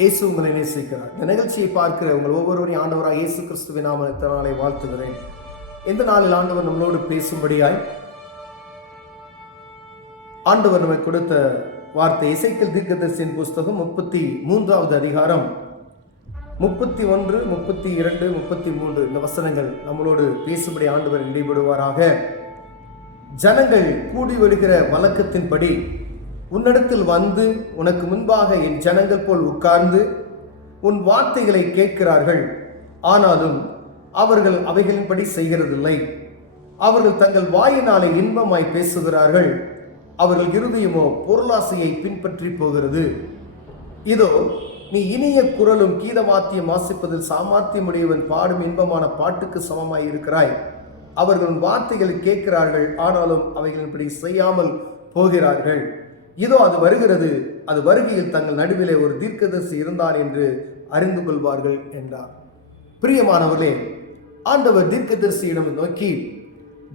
இயேசு உங்களை நேசிக்கிறார். இந்த நிகழ்ச்சியை பார்க்கிற உங்கள் ஒவ்வொருவரையும் ஆண்டவராக இயேசு கிறிஸ்துவின் நாமத்தினாலே வாழ்த்துகிறேன். இந்த நாளில் ஆண்டவர் நம்மளோடு பேசும்படியாய் ஆண்டவர் நம்மை கொடுத்த வார்த்தை எசேக்கியேல் தீர்க்கதரிசியின் புஸ்தகம் 33வது அதிகாரம் 31, 32, 33 இந்த வசனங்கள் நம்மளோடு பேசும்படி ஆண்டவர் இடைபடுவாராக. ஜனங்கள் கூடி வருகிற வழக்கத்தின்படி உன்னிடத்தில் வந்து உனக்கு முன்பாக என் ஜனங்கள் போல் உட்கார்ந்து உன் வார்த்தைகளை கேட்கிறார்கள். ஆனாலும் அவர்கள் அவைகளின்படி செய்கிறதில்லை. அவர்கள் தங்கள் வாயினாலே இன்பமாய் பேசுகிறார்கள், அவர்கள் இருதயமோ பொருளாசையை பின்பற்றி போகிறது. இதோ நீ இனிய குரலும் கீதமாத்தியம் வாசிப்பதில் சாமர்த்தியமுடையவன் பாடும் இன்பமான பாட்டுக்கு சமமாய் இருக்கிறாய். அவர்கள் வார்த்தைகளை கேட்கிறார்கள், ஆனாலும் அவைகளின்படி செய்யாமல் போகிறார்கள். இதோ அது வருகிறது, அது வருகையில் தங்கள் நடுவிலே ஒரு தீர்க்கதரிசி இருந்தான் என்று அறிந்து கொள்வார்கள் என்றார். பிரியமானவர்களே, ஆண்டவர் தீர்க்கதரிசியிடம் நோக்கி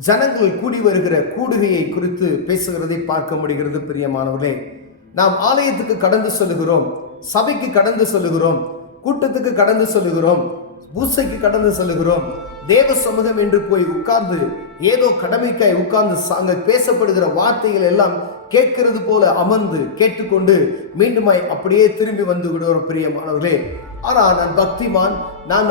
ஜனங்கள் கூடி வருகிற கூடுகையை குறித்து பேசுகிறதை பார்க்க முடிகிறது. பிரியமானவர்களே, நாம் ஆலயத்துக்கு கடந்து செல்லுகிறோம், சபைக்கு கடந்து செல்லுகிறோம், கூட்டத்துக்கு கடந்து செல்லுகிறோம், பூசைக்கு கடந்து செல்லுகிறோம். தேவ சமூகம் என்று போய் உட்கார்ந்து ஏதோ கடமைக்காய் உட்கார்ந்து அங்க பேசப்படுகிற வார்த்தைகள் எல்லாம் கேட்கிறது போல அமர்ந்து கேட்டுக்கொண்டு மீண்டுமாய் அப்படியே திரும்பி வந்து விடுவோம். பிரியமானவர்களே, ஆனால் நான் பக்திமான், நான்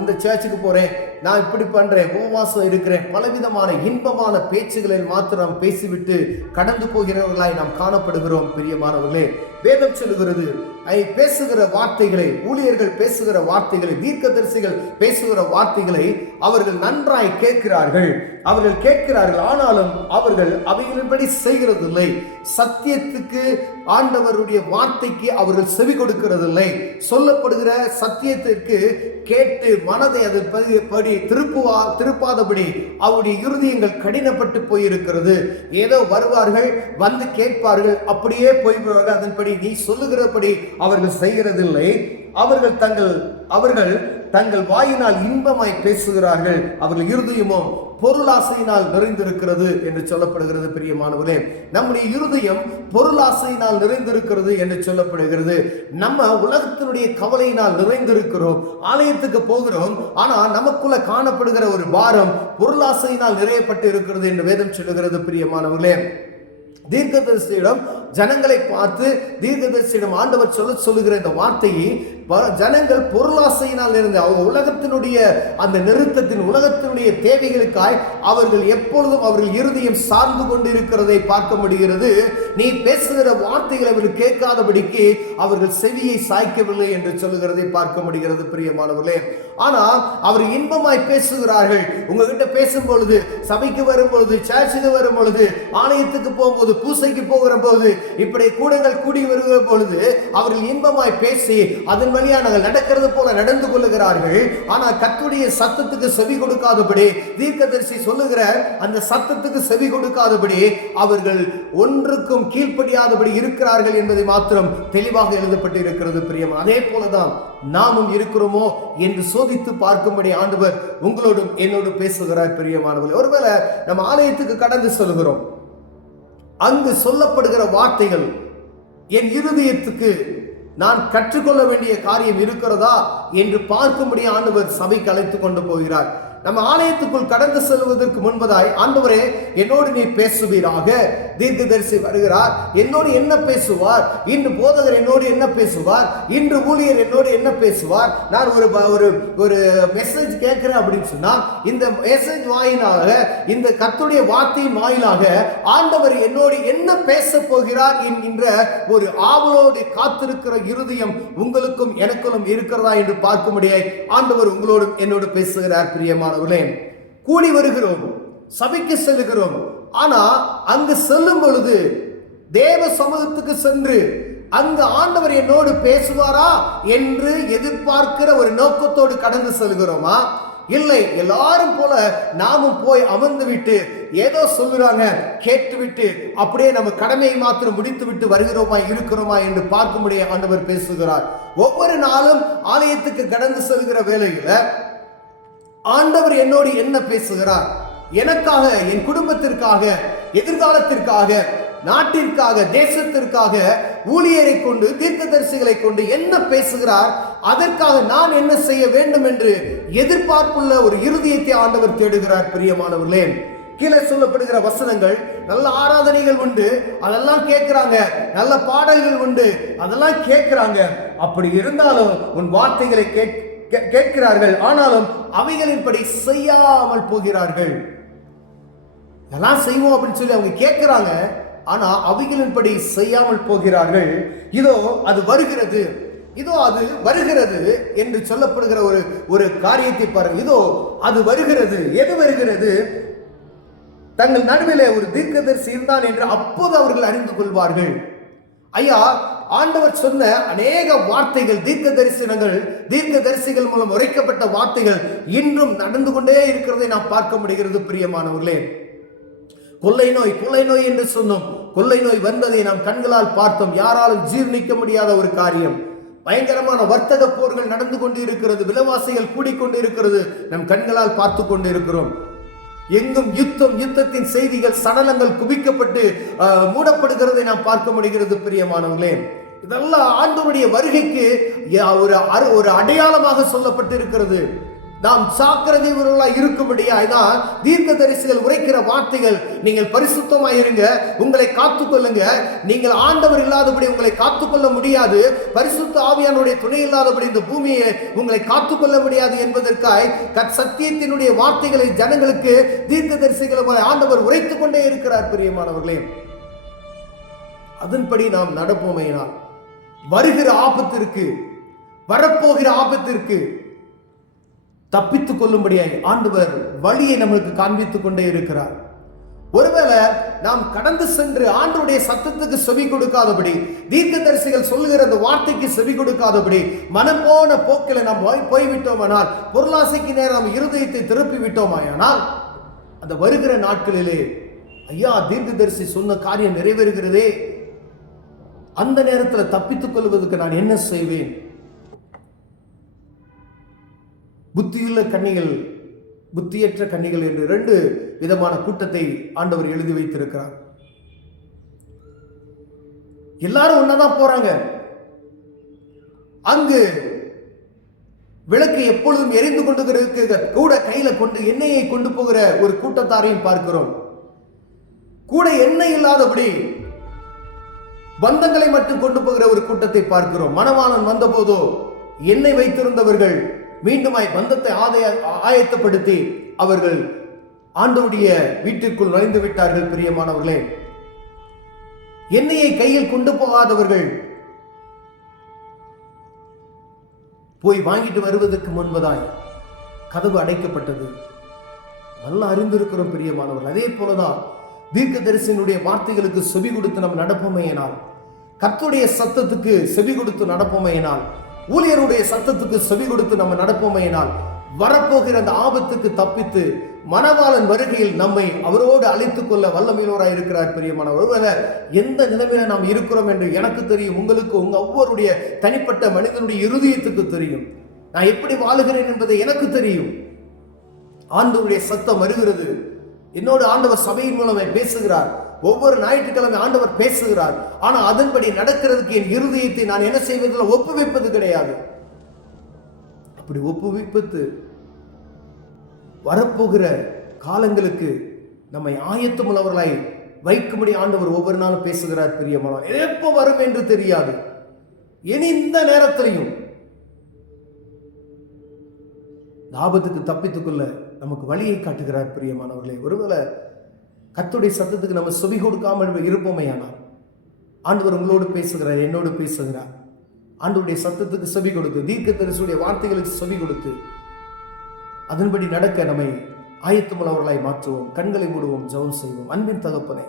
இந்த சர்ச்சுக்கு போறேன், நான் இப்படி பண்றேன், உபவாசம் இருக்கிறேன், பலவிதமான இன்பமான பேச்சுகளில் மாத்திரம் பேசிவிட்டு கடந்து போகிறவர்களாய் நாம் காணப்படுகிறோம். பிரியமானவர்களே, வேதம் சொல்லுகிறது, பேசுகிற வார்த்தைகளை, ஊழியர்கள் பேசுகிற வார்த்தைகளை, தீர்க்கதரிசிகள் பேசுகிற வார்த்தைகளை அவர்கள் நன்றாய் கேட்கிறார்கள், ஆனாலும் அவர்கள் அவைகளின்படி செய்கிறதில்லை. சத்தியத்துக்கு, ஆண்டவருடைய வார்த்தைக்கு அவர்கள் செவி கொடுக்கிறதில்லை. சொல்லப்படுகிற சத்தியத்திற்கு கேட்டு மனதை அதன்படி திருப்பாதபடி அவருடைய இருதயங்கள் கடினப்பட்டு போயிருக்கிறது. ஏதோ வருவார்கள், வந்து கேட்பார்கள், அப்படியே போய்விடுவார்கள். அதன்படி நீ சொல்லுகிறபடி அவர்கள் செய்கிறதில்லை. அவர்கள் தங்கள் வாயினால் இன்பமாய் பேசுகிறார்கள், அவர்கள் இருதயமோ பொருளாசையினால் நிறைந்திருக்கிறது என்று சொல்லப்படுகிறது. பிரியமானவரே, நம்முடைய இருதயம் பொருளாசையினால் நிறைந்திருக்கிறது என்று சொல்லப்படுகிறது. நம்ம உலகத்தினுடைய கவலையினால் நிறைந்திருக்கிறோம், ஆலயத்துக்கு போகிறோம், ஆனால் நமக்குள்ள காணப்படுகிற ஒரு பாரம் பொருளாசையினால் நிறையப்பட்டு இருக்கிறது என்று வேதம் சொல்லுகிறது. பிரியமானவர்களே, தீர்க்கதரிசியிடம் ஜனங்களை பார்த்து தீர்க்கதரிசியிடம் ஆண்டவர் சொல்லுகிற இந்த வார்த்தையை ஜனங்கள் பொருளாசையினால் இருந்த உலகத்தினுடைய அந்த நெருக்கத்தின், உலகத்தினுடைய தேவைகளுக்காய் அவர்கள் எப்பொழுதும் அவர்கள் இருதயம் சார்ந்து கொண்டிருக்கிறதை பார்க்க முடிகிறது. நீ பேசுகிற வார்த்தைகளை அவர்கள் கேட்காதபடிக்கு அவர்கள் செவியை சாய்க்கவில்லை என்று சொல்லுகிறதை பார்க்க முடிகிறது. பிரியமானவர்களே, ஆனால் அவர் இன்பமாய் பேசுகிறார்கள். உங்ககிட்ட பேசும் பொழுது, சபைக்கு வரும் பொழுது, சர்ச்சுக்கு வரும் பொழுது, ஆலயத்துக்கு போகும்போது, பூசைக்கு போகிற போது, இப்படி கூடங்கள் கூடி வருகிற பொழுது அவர்கள் இன்பமாய் பேசி அதன் வழியா நாங்கள் நடக்கிறது போல நடந்து கொள்ளுகிறார்கள். ஆனால் கர்த்தருடைய சத்தத்துக்கு செவி கொடுக்காதபடி, தீர்க்கதரிசி சொல்லுகிற அந்த சத்தத்துக்கு செவி கொடுக்காதபடி அவர்கள் ஒன்றுக்கும் கீழ்ப்படியாதபடி இருக்கிறார்கள் என்பதை மாத்திரம் தெளிவாக எழுதப்பட்டு இருக்கிறது. பிரியம், அதே போலதான் நாமும் இருக்கிறோமோ என்று சோதித்து பார்க்கும்படி ஆண்டவர் உங்களோடும் என்னோடு பேசுகிறார். பிரியமானவர்களே, ஒருவேளை நம்ம ஆலயத்துக்கு கடந்து செல்கிறோம், அங்கு சொல்லப்படுகிற வார்த்தைகள் என் இருதயத்துக்கு நான் கற்றுக்கொள்ள வேண்டிய காரியம் இருக்கிறதா என்று பார்க்கும்படி ஆண்டவர் சபைக்கு அழைத்து கொண்டு போகிறார். நம்ம ஆலயத்துக்குள் கடந்து செல்வதற்கு முன்பதாய், ஆண்டவரே என்னோடு நீ பேசுவீராக. தீர்க்கதரிசி வருகிறார், என்னோடு என்ன பேசுவார்? இன்று போதகர் என்னோடு என்ன பேசுவார்? இன்று ஊழியர் என்னோடு என்ன பேசுவார்? நான் ஒரு மெசேஜ் கேட்கிறேன் அப்படின்னு சொன்னால், இந்த மெசேஜ் வாயிலாக, இந்த கர்த்தருடைய வார்த்தையின் வாயிலாக ஆண்டவர் என்னோடு என்ன பேச போகிறார் என்கின்ற ஒரு ஆவலோடு காத்திருக்கிற இருதயம் உங்களுக்கும் எனக்கும் இருக்கிறதா என்று பார்க்கும்படியாய் ஆண்டவர் உங்களோடும் என்னோடு பேசுகிறார். பிரியமான கூடி வருகிறோம், சபைக்கு செல்லுகிறோம், ஆனா அங்கு செல்லும் பொழுது தேவ சமூகத்துக்கு சென்று அங்கு ஆண்டவர் என்னோடு பேசுவாரா என்று எதிர்பார்க்கிற ஒரு நோக்கத்தோடு கடந்து செல்கிறோமா? இல்லை, எல்லாரும் போல நாமும் போய் அமர்ந்து விட்டு ஏதோ சொல்லுறாங்க கேட்டுவிட்டு அப்படியே நம்ம கடமையை மாத்திரம் முடித்து விட்டு இருக்கிறோமா என்று பார்க்கும்படி ஆண்டவர் பேசுகிறார். ஒவ்வொரு நாளும் ஆலயத்துக்கு கடந்து செல்கிற வேளையில ஆண்டவர் என்னோடு என்ன பேசுகிறார்? எனக்காக, என் குடும்பத்திற்காக, எதிர்காலத்திற்காக நாட்டிற்காக, தேசத்திற்காக ஊழியரை கொண்டு, தீர்க்கதரிசிகளை கொண்டு என்ன பேசுகிறார், அதற்காக நான் என்ன செய்ய வேண்டும் என்று எதிர்பார்ப்புள்ள ஒரு இருதயத்தை ஆண்டவர் தேடுகிறார். பிரியமானவர்களே, கீழே சொல்லப்படுகிற வசனங்கள், நல்ல ஆராதனைகள் உண்டு, அதெல்லாம் கேட்கிறாங்க, நல்ல பாடல்கள் உண்டு, அதெல்லாம் கேட்கிறாங்க. அப்படி இருந்தாலும் உன் வார்த்தைகளை கேட்கிறார்கள், ஆனாலும் அவைகளின்படி செய்யாமல் போகிறார்கள். எல்லாம் செய்வோம் அப்படின்னு சொல்லி அவங்க கேட்கிறாங்க, ஆனா அவைகளின்படி செய்யாமல் போகிறார்கள். இதோ அது வருகிறது, இதோ அது வருகிறது என்று சொல்லப்படுகிற ஒரு காரியத்தை பாருங்க. இதோ அது வருகிறது. எது வருகிறது? தங்கள் நடுவிலே ஒரு தீர்க்கதரிசி இருந்தான் என்று அப்போது அவர்கள் அறிந்து கொள்வார்கள். ஐயா, ஆண்டவர் சொன்ன அநேக வார்த்தைகள், தீர்க்கதரிசிகள் மூலம் உரைக்கப்பட்ட வார்த்தைகள் இன்றும் நடந்து கொண்டே இருக்கிறதை நாம் பார்க்க முடிகிறது. பிரியமானவர்களே, கொள்ளை நோய் என்று சொன்னோம். கொள்ளை நோய் வந்ததை நாம் கண்களால் பார்த்தோம். யாராலும் ஜீர்ணிக்க முடியாத ஒரு காரியம். பயங்கரமான வர்த்தக போர்கள் நடந்து கொண்டு இருக்கிறது. விலைவாசிகள் கூடிக்கொண்டு இருக்கிறது. நம் கண்களால் பார்த்து கொண்டு இருக்கிறோம். எங்கும் யுத்தத்தின் செய்திகள், சடலங்கள் குவிக்கப்பட்டு மூடப்படுகிறதை நாம் பார்க்க முடிகிறது. பிரியமானவர்களே, இதெல்லாம் ஆண்டவருடைய வருகைக்கு ஒரு அடையாளமாக சொல்லப்பட்டு இருக்கிறது. நாம் ஜாக்கிரதை உள்ளவர்களாய் இருக்கும்படியாய் தான் தீர்க்கதரிசிகள் உரைக்கிற வார்த்தைகள். நீங்கள் பரிசுத்தமாய் இருங்க, உங்களை காத்துக்கொள்ளுங்க. நீங்கள் ஆண்டவர் இல்லாதபடி உங்களை காத்துக்கொள்ள முடியாது. பரிசுத்த ஆவியானுடைய துணை இல்லாதபடி இந்த பூமியை உங்களை காத்துக்கொள்ள முடியாது என்பதற்காய் சத்தியத்தினுடைய வார்த்தைகளை ஜனங்களுக்கு தீர்க்கதரிசிகள் ஆண்டவர் உரைத்துக் கொண்டே இருக்கிறார். பிரியமானவர்களே, அதன்படி நாம் நடப்போமையினால் வருகிற ஆபத்திற்கு, வரப்போகிற ஆபத்திற்கு தப்பித்துக் கொள்ளும்படியாய் ஆண்டவர் வழியை நமக்கு காண்பித்துக் கொண்டே இருக்கிறார். ஒருவேளை நாம் கடந்து சென்று ஆண்டவருடைய சத்தத்துக்கு செவி கொடுக்காதபடி, தீர்க்கதரிசிகள் சொல்லுகிற அந்த வார்த்தைக்கு செவி கொடுக்காதபடி மனம் போன போக்கில் நாம் போய்விட்டோமானால், பொருளாசைக்கு நேரம் நாம் இருதயத்தை திருப்பி விட்டோமாயானால், அந்த வருகிற நாட்களிலே ஐயா தீர்க்கதரிசி சொன்ன காரியம் நிறைவேறுகிறதே, அந்த நேரத்தில் தப்பித்துக் கொள்வதற்கு நான் என்ன செய்வேன்? புத்தியுள்ள கன்னிகள், புத்தியற்ற கன்னிகள் என்று 2 விதமான கூட்டத்தை ஆண்டவர் எழுதி வைத்திருக்கிறார். எல்லாரும் ஒன்னதான் போறாங்க. அங்கு விளக்கு எப்பொழுதும் எரிந்து கொண்டு கூட கையில கொண்டு எண்ணெயை கொண்டு போகிற ஒரு கூட்டத்தாரையும் பார்க்கிறோம். கூட எண்ணெய் இல்லாதபடி பந்தங்களை மட்டும் கொண்டு போகிற ஒரு கூட்டத்தை பார்க்கிறோம். மணவாளன் வந்த போதோ எண்ணெய் வைத்திருந்தவர்கள் மீண்டுமாய் பந்தத்தை ஆயத்தப்படுத்தி அவர்கள் ஆண்டவருடைய வீட்டிற்குள் நுழைந்து விட்டார்கள். பிரியமானவர்களே, எண்ணெயை கையில் கொண்டு போகாதவர்கள் போய் வாங்கிட்டு வருவதற்கு முன்பதாய் கதவு அடைக்கப்பட்டது. நல்லா அறிந்திருக்கிறோம் பிரியமானவர்கள். அதே போலதான் தீர்க்கதரிசியினுடைய வார்த்தைகளுக்கு செவி கொடுத்து நம்ம நடப்போமையினால், கர்த்தருடைய சத்தத்துக்கு செவி கொடுத்து நடப்போமையினால், ஊழியருடைய சத்தத்துக்கு செவி கொடுத்து நம்ம நடப்போமையினால், வரப்போகிற அந்த ஆபத்துக்கு தப்பித்து மணவாளன் வருகையில் நம்மை அவரோடு அழைத்துக் கொள்ள வல்லமையோராய் இருக்கிறார். பிரியமானவர், எந்த நிலைமையில நாம் இருக்கிறோம் என்று எனக்கு தெரியும், உங்களுக்கு, உங்க ஒவ்வொருடைய தனிப்பட்ட மனிதனுடைய இருதயத்துக்கு தெரியும். நான் எப்படி வாழுகிறேன் என்பதை எனக்கு தெரியும். ஆண்டவருடைய சத்தம் வருகிறது. என்னோடு ஆண்டவர் சபையின் மூலமே பேசுகிறார். ஒவ்வொரு ஞாயிற்றுக்கிழமை ஆண்டவர் பேசுகிறார். ஆனா அதன்படி நடக்கிறதுக்கு என் இருதயத்தை நான் என்ன செய்வதில் ஒப்புவிப்பது கிடையாது. அப்படி ஒப்புவிப்பது வரப்போகிற காலங்களுக்கு நம்மை ஆயத்தமுள்ளவர்களாய் வைக்கும்படி ஆண்டவர் ஒவ்வொரு நாளும் பேசுகிறார். பிரியமானவர், எப்போ வரும் என்று தெரியாது. இனி இந்த நேரத்திலையும் ஆபத்துக்கு தப்பித்துக் கொள்ள நமக்கு வழியை காட்டுகிறார். பிரியமானவர்களே, ஒருவேளை கர்த்தருடைய சத்தத்துக்கு நம்ம செவி கொடுக்காமல் இருப்போமையானால், ஆண்டவர் உங்களோடு பேசுகிறார், என்னோடு பேசுகிறார். ஆண்டவருடைய சத்தத்துக்கு செவி கொடுத்து, தீர்க்கதரிசியுடைய வார்த்தைகளுக்கு செவி கொடுத்து அதன்படி நடக்க நம்மை ஆயத்தமுள்ளவர்களாய் மாற்றுவோம். கண்களை மூடுவோம், ஜெபம் செய்வோம். அன்பின் தகப்பனே,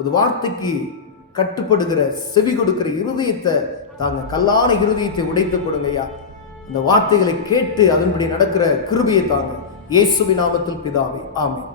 ஒரு வார்த்தைக்கு கட்டுப்படுகிற செவி கொடுக்கிற இருதயத்தை தாங்க, கல்லான இருதயத்தை உடைத்து கொடுங்க ஐயா. அந்த வார்த்தைகளை கேட்டு அதன்படி நடக்கிற கிருபையை தாங்க. இயேசுவின் நாமத்தில் பிதாவே, ஆமென்.